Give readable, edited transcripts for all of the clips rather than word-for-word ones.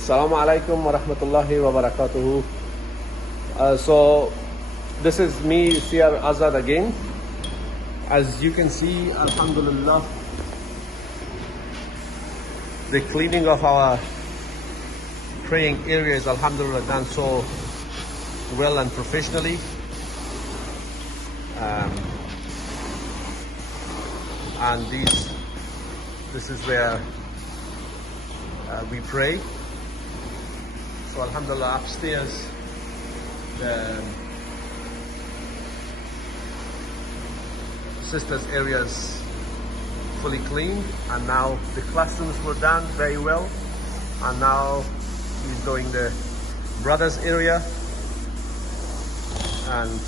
Assalamu alaikum wa rahmatullahi wa barakatuhu. So this is me, Sir Azad again. As you can see, alhamdulillah, the cleaning of our praying area is alhamdulillah done so well and professionally. And this is where we pray. So alhamdulillah, upstairs the sisters area is fully clean, and now the classrooms were done very well, and now we're doing the brothers area, and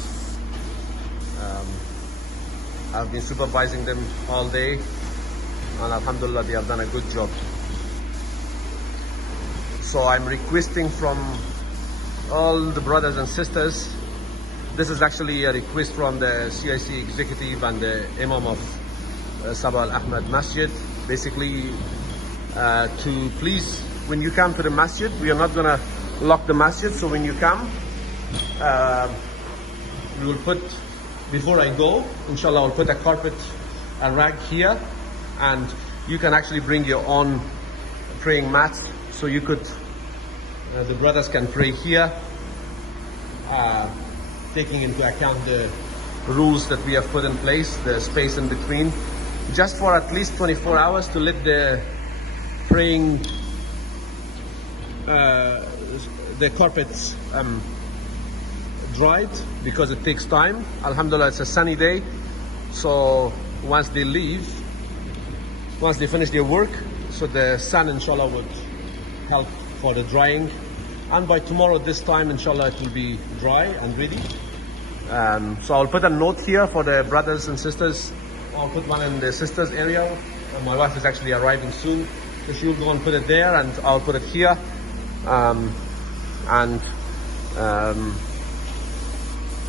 I've been supervising them all day, and alhamdulillah they have done a good job. So I'm requesting from all the brothers and sisters, this is actually a request from the CIC executive and the Imam of Sabah al Ahmad Masjid, basically to please, when you come to the masjid, we are not going to lock the masjid, so when you come, we will put, before I go, inshallah, I'll put a carpet, a rag here, and you can actually bring your own praying mat, so you could, the brothers can pray here, taking into account the rules that we have put in place, the space in between, just for at least 24 hours to let the praying, the carpets dried, because it takes time. Alhamdulillah, it's a sunny day, so once they leave, once they finish their work, so the sun inshallah would help for the drying, and by tomorrow this time inshallah it will be dry and ready. So I'll put a note here for the brothers and sisters. I'll put one in the sisters area. My wife is actually arriving soon, so she'll go and put it there, and I'll put it here.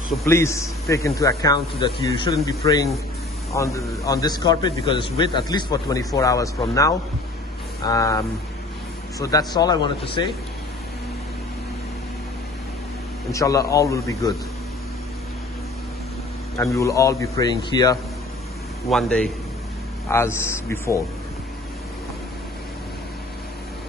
So please take into account that you shouldn't be praying on this carpet because it's wet, at least for 24 hours from now. So that's all I wanted to say. Inshallah, all will be good, and we will all be praying here one day as before.